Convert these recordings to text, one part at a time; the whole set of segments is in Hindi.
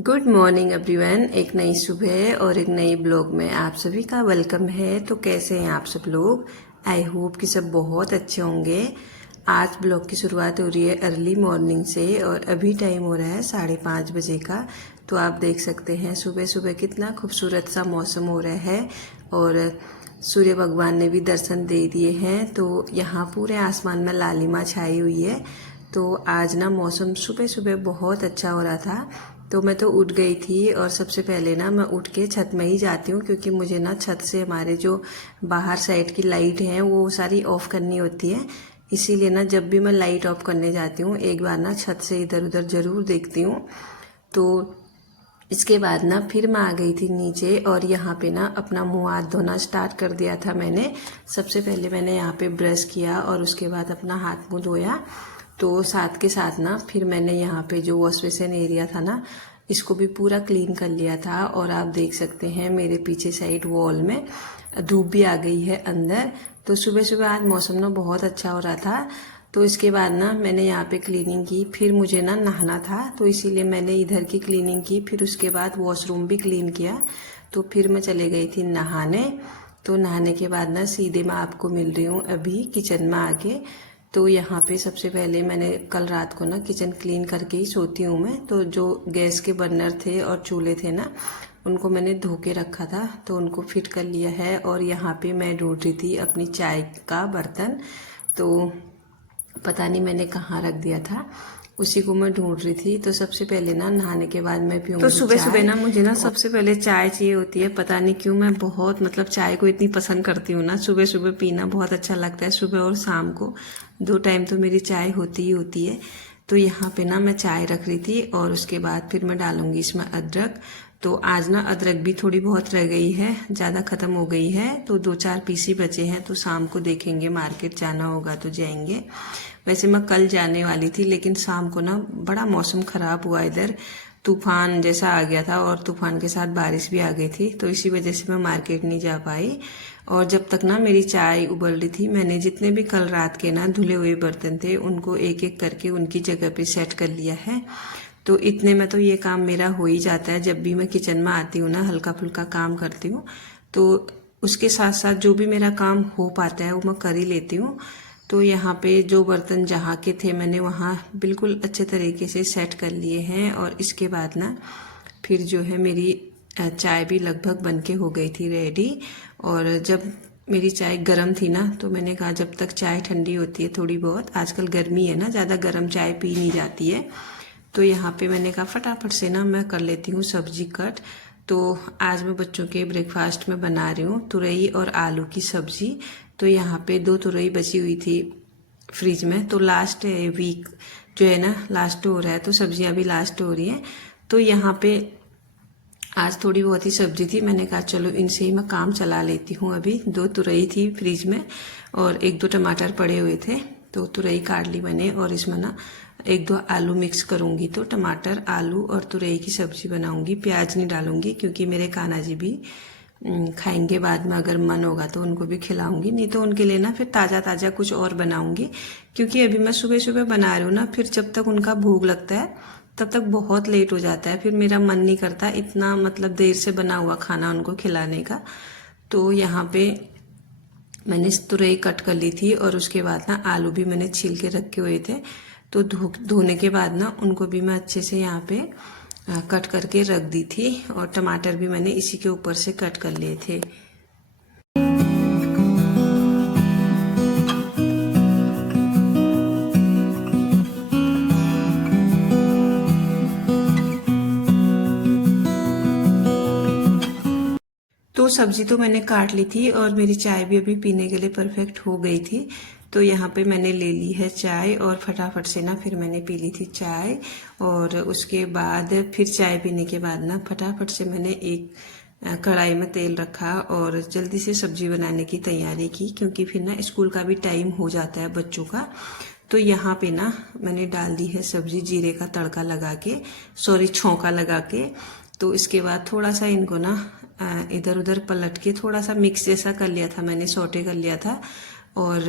Good morning everyone. एक नई सुबह और एक नई ब्लॉग में आप सभी का वेलकम है। तो कैसे हैं आप सब लोग? आई होप कि सब बहुत अच्छे होंगे। आज ब्लॉग की शुरुआत हो रही है अर्ली मॉर्निंग से और अभी टाइम हो रहा है 5:30 बजे का। तो आप देख सकते हैं सुबह सुबह कितना खूबसूरत सा मौसम हो रहा है और सूर्य भगवान ने भी दर्शन दे दिए हैं। तो यहाँ पूरे आसमान में लालिमा छाई हुई है। तो आज ना मौसम सुबह सुबह बहुत अच्छा हो रहा था। तो मैं तो उठ गई थी और सबसे पहले ना मैं उठ के छत में ही जाती हूँ, क्योंकि मुझे ना छत से हमारे जो बाहर साइड की लाइट है वो सारी ऑफ करनी होती है। इसीलिए ना जब भी मैं लाइट ऑफ करने जाती हूँ एक बार ना छत से इधर उधर ज़रूर देखती हूँ। तो इसके बाद ना फिर मैं आ गई थी नीचे और यहाँ पे ना अपना मुँह हाथ धोना स्टार्ट कर दिया था मैंने। सबसे पहले मैंने यहाँ पे ब्रश किया और उसके बाद अपना हाथ मुँह धोया। तो साथ के साथ ना फिर मैंने यहाँ पे जो वॉश बेसिन एरिया था ना इसको भी पूरा क्लीन कर लिया था। और आप देख सकते हैं मेरे पीछे साइड वॉल में धूप भी आ गई है अंदर। तो सुबह सुबह आज मौसम ना बहुत अच्छा हो रहा था। तो इसके बाद ना मैंने यहाँ पे क्लीनिंग की, फिर मुझे ना नहाना था तो इसीलिए मैंने इधर की क्लीनिंग की, फिर उसके बाद वॉशरूम भी क्लीन किया। तो फिर मैं चले गई थी नहाने। तो नहाने के बाद ना सीधे मैं आपको मिल रही हूँ अभी किचन में आके। तो यहाँ पे सबसे पहले मैंने कल रात को ना किचन क्लीन करके ही सोती हूँ मैं। तो जो गैस के बर्नर थे और चूल्हे थे ना उनको मैंने धो के रखा था, तो उनको फिट कर लिया है। और यहाँ पे मैं ढूंढ रही थी अपनी चाय का बर्तन, तो पता नहीं मैंने कहाँ रख दिया था, उसी को मैं ढूंढ रही थी। तो सबसे पहले ना नहाने के बाद मैं पीऊंगी तो सुबह सुबह ना मुझे ना सबसे पहले चाय चाहिए होती है। पता नहीं क्यों मैं बहुत चाय को इतनी पसंद करती हूँ ना, सुबह सुबह पीना बहुत अच्छा लगता है। सुबह और शाम को 2 टाइम तो मेरी चाय होती ही होती है। तो यहाँ पे ना मैं चाय रख रही थी और उसके बाद फिर मैं डालूंगी इसमें अदरक। तो आज ना अदरक भी थोड़ी बहुत रह गई है, ज़्यादा ख़त्म हो गई है। तो 2-4 पीस ही बचे हैं, तो शाम को देखेंगे, मार्केट जाना होगा तो जाएंगे। वैसे मैं कल जाने वाली थी लेकिन शाम को ना बड़ा मौसम ख़राब हुआ, इधर तूफान जैसा आ गया था और तूफान के साथ बारिश भी आ गई थी। तो इसी वजह से मैं मार्केट नहीं जा पाई। और जब तक ना मेरी चाय उबल रही थी मैंने जितने भी कल रात के ना धुले हुए बर्तन थे उनको एक एक करके उनकी जगह पे सेट कर लिया है। तो इतने में तो ये काम मेरा हो ही जाता है। जब भी मैं किचन में आती हूँ ना हल्का फुल्का काम करती हूँ तो उसके साथ साथ जो भी मेरा काम हो पाता है वो मैं कर ही लेती हूँ। तो यहाँ पे जो बर्तन जहाँ के थे मैंने वहाँ बिल्कुल अच्छे तरीके से सेट कर लिए हैं। और इसके बाद ना फिर जो है मेरी चाय भी लगभग बन के हो गई थी रेडी। और जब मेरी चाय गर्म थी ना तो मैंने कहा जब तक चाय ठंडी होती है थोड़ी बहुत, आजकल गर्मी है ना, ज़्यादा गर्म चाय पी नहीं जाती है। तो यहाँ पे मैंने कहा फटाफट से ना मैं कर लेती हूँ सब्जी कट। तो आज मैं बच्चों के ब्रेकफास्ट में बना रही हूँ तुरई और आलू की सब्जी। तो यहाँ पे 2 तुरई बची हुई थी फ्रिज में, तो लास्ट वीक जो है ना लास्ट हो रहा है, तो सब्जियाँ भी लास्ट हो रही हैं। तो यहाँ पे आज थोड़ी बहुत ही सब्जी थी, मैंने कहा चलो इनसे ही मैं काम चला लेती हूँ। अभी 2 तुरई थी फ्रिज में और 1-2 टमाटर पड़े हुए थे, तो तुरई काट ली मैंने। और इसमें ना 1-2 आलू मिक्स करूँगी, तो टमाटर आलू और तुरई की सब्जी बनाऊँगी। प्याज नहीं डालूँगी क्योंकि मेरे कान्हा जी भी खाएंगे बाद में, अगर मन होगा तो उनको भी खिलाऊँगी, नहीं तो उनके लिए ना फिर ताज़ा ताज़ा कुछ और बनाऊँगी। क्योंकि अभी मैं सुबह सुबह बना रही हूँ ना, फिर जब तक उनका भूख लगता है तब तक बहुत लेट हो जाता है, फिर मेरा मन नहीं करता इतना देर से बना हुआ खाना उनको खिलाने का। तो यहाँ पे मैंने तुरई कट कर ली थी और उसके बाद ना आलू भी मैंने छील के रखे हुए थे। तो धोने के बाद ना उनको भी मैं अच्छे से यहाँ पे कट करके रख दी थी। और टमाटर भी मैंने इसी के ऊपर से कट कर लिए थे। तो सब्जी तो मैंने काट ली थी और मेरी चाय भी अभी पीने के लिए परफेक्ट हो गई थी। तो यहाँ पे मैंने ले ली है चाय और फटाफट से ना फिर मैंने पी ली थी चाय। और उसके बाद फिर चाय पीने के बाद ना फटाफट से मैंने एक कढ़ाई में तेल रखा और जल्दी से सब्जी बनाने की तैयारी की, क्योंकि फिर ना स्कूल का भी टाइम हो जाता है बच्चों का। तो यहाँ पे ना मैंने डाल दी है सब्जी जीरे का तड़का लगा के, छौंका लगा के। तो इसके बाद थोड़ा सा इनको ना इधर उधर पलट के थोड़ा सा मिक्स जैसा कर लिया था मैंने, सौटे कर लिया था। और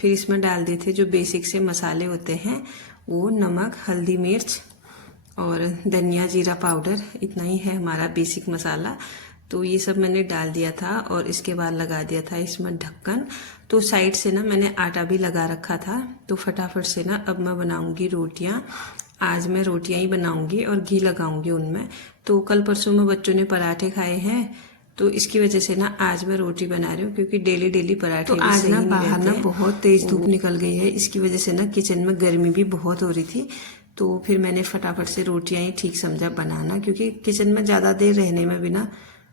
फिर इसमें डाल दिए थे जो बेसिक से मसाले होते हैं, वो नमक हल्दी मिर्च और धनिया जीरा पाउडर, इतना ही है हमारा बेसिक मसाला। तो ये सब मैंने डाल दिया था और इसके बाद लगा दिया था इसमें ढक्कन। तो साइड से ना मैंने आटा भी लगा रखा था। तो फटाफट से ना अब मैं बनाऊंगी रोटियां। आज मैं रोटियां ही बनाऊंगी और घी लगाऊंगी उनमें। तो कल परसों में बच्चों ने पराठे खाए हैं, तो इसकी वजह से ना आज मैं रोटी बना रही हूँ, क्योंकि डेली डेली पराठे तो आज ना बाहर ना बहुत तेज धूप निकल गई है। इसकी वजह से ना किचन में गर्मी भी बहुत हो रही थी। तो फिर मैंने फटाफट से रोटियां ही ठीक समझा बनाना, क्योंकि किचन में ज़्यादा देर रहने में भी ना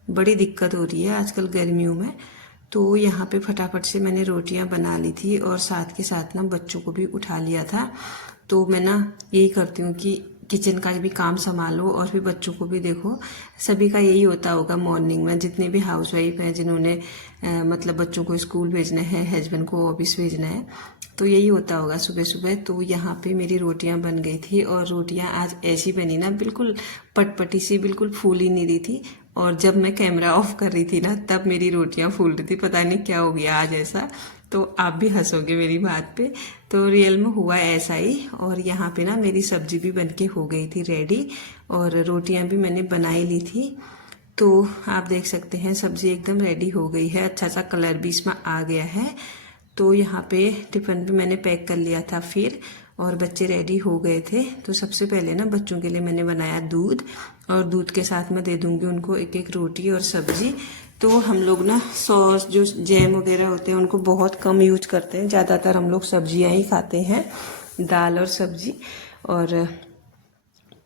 बड़ी दिक्कत हो रही है आजकल गर्मियों में। तो यहाँ पे फटाफट से मैंने रोटियां बना ली थी और साथ के साथ ना बच्चों को भी उठा लिया था। तो मैं ना यही करती हूँ कि किचन का भी काम संभालो और फिर बच्चों को भी देखो। सभी का यही होता होगा मॉर्निंग में, जितने भी हाउसवाइफ हैं जिन्होंने मतलब बच्चों को स्कूल भेजना है, हस्बैंड को ऑफिस भेजना है, तो यही होता होगा सुबह सुबह। तो यहाँ पे मेरी रोटियां बन गई थी और रोटियां आज ऐसी बनी ना, बिल्कुल पटपटी सी, बिल्कुल फूल ही नहीं रही थी। और जब मैं कैमरा ऑफ कर रही थी ना, तब मेरी रोटियां फूल रही थी। पता नहीं क्या हो गया आज ऐसा, तो आप भी हंसोगे मेरी बात पे। तो रियल में हुआ ऐसा ही। और यहाँ पे ना मेरी सब्जी भी बनके हो गई थी रेडी और रोटियां भी मैंने बनाई ली थी। तो आप देख सकते हैं सब्जी एकदम रेडी हो गई है, अच्छा सा कलर भी इसमें आ गया है। तो यहाँ पे टिफ़िन भी मैंने पैक कर लिया था फिर, और बच्चे रेडी हो गए थे। तो सबसे पहले ना बच्चों के लिए मैंने बनाया दूध, और दूध के साथ मैं दे दूंगी उनको एक एक रोटी और सब्जी। तो हम लोग ना सॉस जो जैम वगैरह होते हैं उनको बहुत कम यूज करते हैं, ज़्यादातर हम लोग सब्जियां ही खाते हैं, दाल और सब्जी। और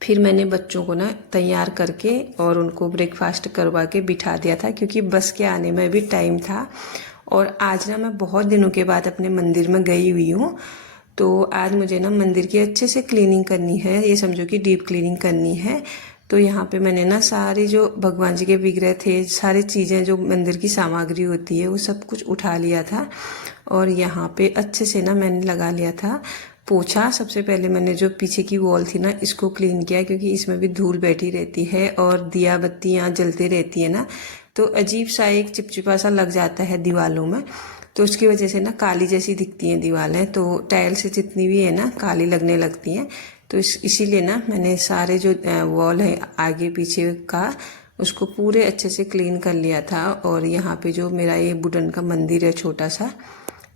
फिर मैंने बच्चों को ना तैयार करके और उनको ब्रेकफास्ट करवा के बिठा दिया था, क्योंकि बस के आने में भी टाइम था। और आज ना मैं बहुत दिनों के बाद अपने मंदिर में गई हुई हूँ। तो आज मुझे ना मंदिर की अच्छे से क्लीनिंग करनी है, ये समझो कि डीप क्लीनिंग करनी है। तो यहाँ पे मैंने ना सारी जो भगवान जी के विग्रह थे, सारी चीज़ें जो मंदिर की सामग्री होती है वो सब कुछ उठा लिया था। और यहाँ पे अच्छे से ना मैंने लगा लिया था पोछा। सबसे पहले मैंने जो पीछे की वॉल थी ना, इसको क्लीन किया, क्योंकि इसमें भी धूल बैठी रहती है और दिया बत्ती यहाँ जलती रहती है ना, तो अजीब सा एक चिपचिपा सा लग जाता है दीवालों में। तो उसकी वजह से ना काली जैसी दिखती हैं दीवारें, तो टाइल्स जितनी भी है ना काली लगने लगती हैं। तो इसीलिए ना मैंने सारे जो वॉल है आगे पीछे का, उसको पूरे अच्छे से क्लीन कर लिया था। और यहाँ पे जो मेरा ये वुडन का मंदिर है छोटा सा,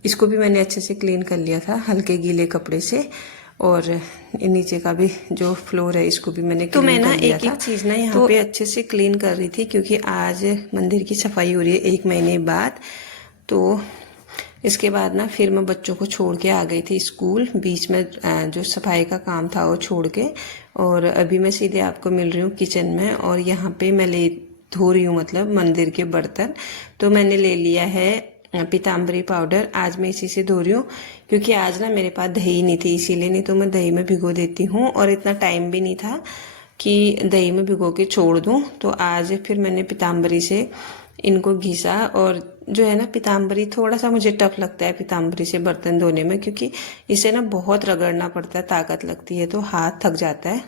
इसको भी मैंने अच्छे से क्लीन कर लिया था हल्के गीले कपड़े से। और नीचे का भी जो फ्लोर है इसको भी मैंने क्लीन कर लिया था। तो मैं ना एक एक चीज़ ना यहाँ पे अच्छे से क्लीन कर रही थी, क्योंकि आज मंदिर की सफाई हो रही है 1 महीने बाद। तो इसके बाद ना फिर मैं बच्चों को छोड़ के आ गई थी स्कूल, बीच में जो सफाई का काम था वो छोड़ के। और अभी मैं सीधे आपको मिल रही हूँ किचन में, और यहाँ पे मैं धो रही हूँ मतलब मंदिर के बर्तन। तो मैंने ले लिया है पीताम्बरी पाउडर, आज मैं इसी से धो रही हूँ, क्योंकि आज ना मेरे पास दही नहीं थी, इसीलिए। नहीं तो मैं दही में भिगो देती हूँ, और इतना टाइम भी नहीं था कि दही में भिगो के छोड़ दूँ। तो आज फिर मैंने पीताम्बरी से इनको घिसा। और जो है ना पीताम्बरी थोड़ा सा मुझे टफ लगता है पीताम्बरी से बर्तन धोने में, क्योंकि इसे ना बहुत रगड़ना पड़ता है, ताकत लगती है, तो हाथ थक जाता है।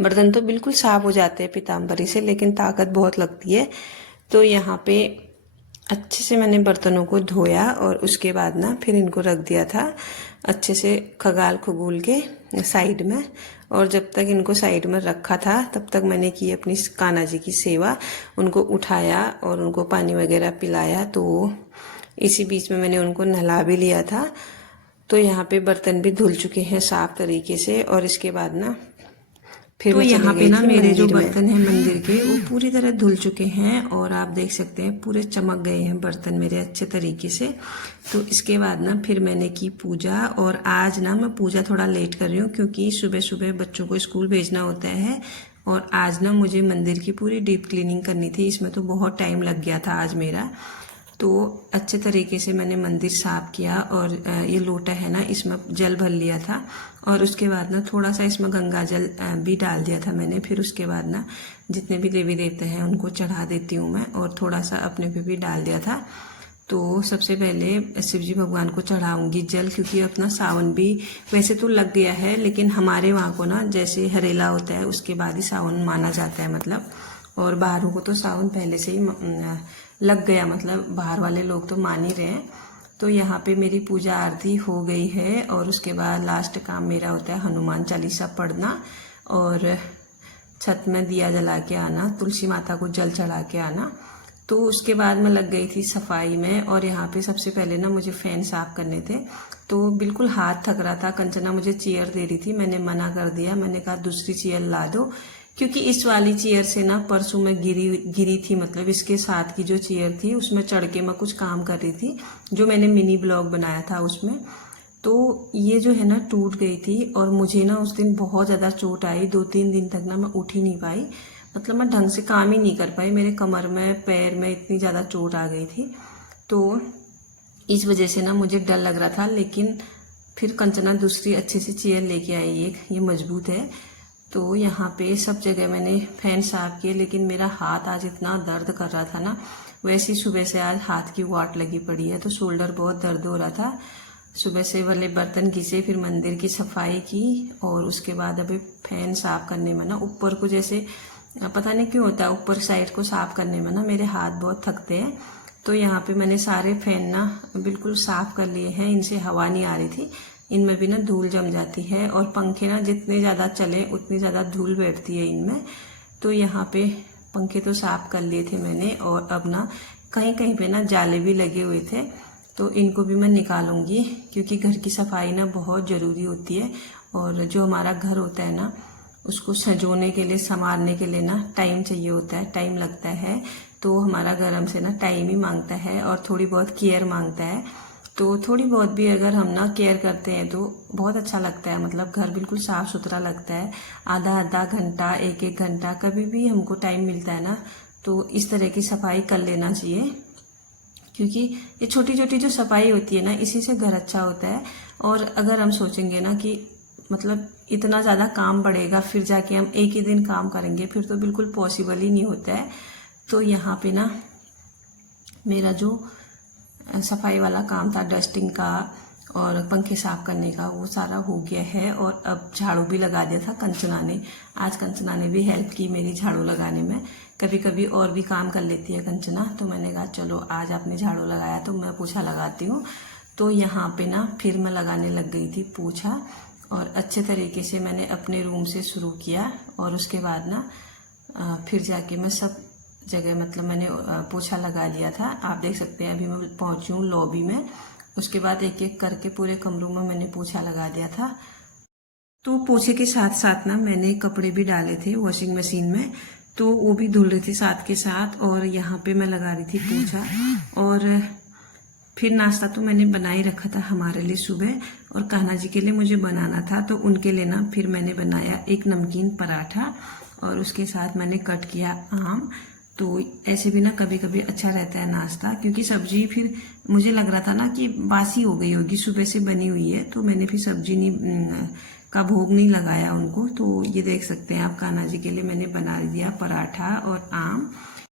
बर्तन तो बिल्कुल साफ हो जाते हैं पीताम्बरी से, लेकिन ताकत बहुत लगती है। तो यहाँ पे अच्छे से मैंने बर्तनों को धोया और उसके बाद ना फिर इनको रख दिया था अच्छे से खगाल खगूल के साइड में। और जब तक इनको साइड में रखा था तब तक मैंने की अपनी कान्हा जी की सेवा, उनको उठाया और उनको पानी वगैरह पिलाया। तो इसी बीच में मैंने उनको नहला भी लिया था। तो यहाँ पे बर्तन भी धुल चुके हैं साफ तरीके से। और इसके बाद ना फिर तो यहाँ पे ना मेरे जो बर्तन हैं मंदिर के, वो पूरी तरह धुल चुके हैं, और आप देख सकते हैं पूरे चमक गए हैं बर्तन मेरे अच्छे तरीके से। तो इसके बाद ना फिर मैंने की पूजा। और आज ना मैं पूजा थोड़ा लेट कर रही हूँ, क्योंकि सुबह सुबह बच्चों को स्कूल भेजना होता है, और आज ना मुझे मंदिर की पूरी डीप क्लीनिंग करनी थी। इसमें तो बहुत टाइम लग गया था आज मेरा। तो अच्छे तरीके से मैंने मंदिर साफ किया, और ये लोटा है ना इसमें जल भर लिया था। और उसके बाद ना थोड़ा सा इसमें गंगा जल भी डाल दिया था मैंने। फिर उसके बाद ना जितने भी देवी देवता हैं उनको चढ़ा देती हूँ मैं, और थोड़ा सा अपने पे भी डाल दिया था। तो सबसे पहले शिव जी भगवान को चढ़ाऊंगी जल, क्योंकि अपना सावन भी वैसे तो लग गया है, लेकिन हमारे वहाँ को ना जैसे हरेला होता है उसके बाद ही सावन माना जाता है मतलब। और बाहरों को तो सावन पहले से ही लग गया, मतलब बाहर वाले लोग तो मान ही रहे हैं। तो यहाँ पे मेरी पूजा आरती हो गई है, और उसके बाद लास्ट काम मेरा होता है हनुमान चालीसा पढ़ना। और छत में दिया जला के आना, तुलसी माता को जल चढ़ा के आना। तो उसके बाद मैं लग गई थी सफाई में। और यहाँ पे सबसे पहले ना मुझे फैन साफ करने थे, तो बिल्कुल हाथ थक रहा था। कंचना मुझे चेयर दे रही थी, मैंने मना कर दिया। मैंने कहा दूसरी चेयर ला दो, क्योंकि इस वाली चेयर से ना परसों मैं गिरी थी। मतलब इसके साथ की जो चेयर थी उसमें चढ़ के मैं कुछ काम कर रही थी, जो मैंने मिनी ब्लॉग बनाया था उसमें। तो ये जो है ना टूट गई थी और मुझे ना उस दिन बहुत ज़्यादा चोट आई। 2-3 दिन तक ना मैं उठ ही नहीं पाई, मतलब मैं ढंग से काम ही नहीं कर पाई। मेरे कमर में, पैर में इतनी ज़्यादा चोट आ गई थी। तो इस वजह से ना मुझे डर लग रहा था। लेकिन फिर कंचना दूसरी अच्छी सी चेयर लेके आई, एक ये मजबूत है। तो यहाँ पे सब जगह मैंने फैन साफ किए, लेकिन मेरा हाथ आज इतना दर्द कर रहा था ना। वैसे ही सुबह से आज हाथ की वाट लगी पड़ी है, तो शोल्डर बहुत दर्द हो रहा था। सुबह से वाले बर्तन घिसे, फिर मंदिर की सफाई की, और उसके बाद अभी फैन साफ करने में ना ऊपर को जैसे पता नहीं क्यों होता है, ऊपर साइड को साफ करने में ना मेरे हाथ बहुत थकते हैं। तो यहाँ पे मैंने सारे फैन ना बिल्कुल साफ कर लिए हैं। इनसे हवा नहीं आ रही थी, इनमें भी ना धूल जम जाती है। और पंखे ना जितने ज़्यादा चले उतनी ज़्यादा धूल बैठती है इनमें। तो यहाँ पे पंखे तो साफ कर लिए थे मैंने। और अब ना कहीं कहीं पे ना जाले भी लगे हुए थे, तो इनको भी मैं निकालूंगी, क्योंकि घर की सफाई ना बहुत ज़रूरी होती है। और जो हमारा घर होता है ना, उसको सजोने के लिए, संवारने के लिए ना टाइम चाहिए होता है, टाइम लगता है। तो हमारा घर हमसे ना टाइम ही मांगता है और थोड़ी बहुत केयर मांगता है। तो थोड़ी बहुत भी अगर हम ना केयर करते हैं तो बहुत अच्छा लगता है। मतलब घर बिल्कुल साफ सुथरा लगता है। आधा आधा घंटा, एक एक घंटा, कभी भी हमको टाइम मिलता है ना, तो इस तरह की सफाई कर लेना चाहिए। क्योंकि ये छोटी छोटी जो सफाई होती है ना, इसी से घर अच्छा होता है। और अगर हम सोचेंगे ना कि मतलब इतना ज़्यादा काम बढ़ेगा, फिर जाके हम एक ही दिन काम करेंगे, फिर तो बिल्कुल पॉसिबल ही नहीं होता है। तो यहाँ पे ना मेरा जो सफाई वाला काम था, डस्टिंग का और पंखे साफ करने का, वो सारा हो गया है। और अब झाड़ू भी लगा दिया था कंचना ने। आज कंचना ने भी हेल्प की मेरी झाड़ू लगाने में। कभी कभी और भी काम कर लेती है कंचना, तो मैंने कहा चलो आज आपने झाड़ू लगाया तो मैं पोछा लगाती हूँ। तो यहाँ पे ना फिर मैं लगाने लग गई थी पोछा, और अच्छे तरीके से मैंने अपने रूम से शुरू किया। और उसके बाद ना फिर जाके मैं सब जगह, मतलब मैंने पोछा लगा लिया था। आप देख सकते हैं अभी मैं पहुंची हूँ लॉबी में। उसके बाद एक एक करके पूरे कमरों में मैंने पोछा लगा दिया था। तो पोछे के साथ साथ ना मैंने कपड़े भी डाले थे वॉशिंग मशीन में, तो वो भी धुल रही थी साथ के साथ। और यहाँ पे मैं लगा रही थी पोछा। और फिर नाश्ता तो मैंने बना ही रखा था हमारे लिए सुबह, और कान्हा जी के लिए मुझे बनाना था, तो उनके लिए ना फिर मैंने बनाया एक नमकीन पराठा, और उसके साथ मैंने कट किया आम। तो ऐसे भी ना कभी कभी अच्छा रहता है नाश्ता, क्योंकि सब्जी फिर मुझे लग रहा था ना कि बासी हो गई होगी, सुबह से बनी हुई है, तो मैंने फिर सब्जी नहीं का भोग नहीं लगाया उनको। तो ये देख सकते हैं आप, कान्हा जी के लिए मैंने बना दिया पराठा और आम।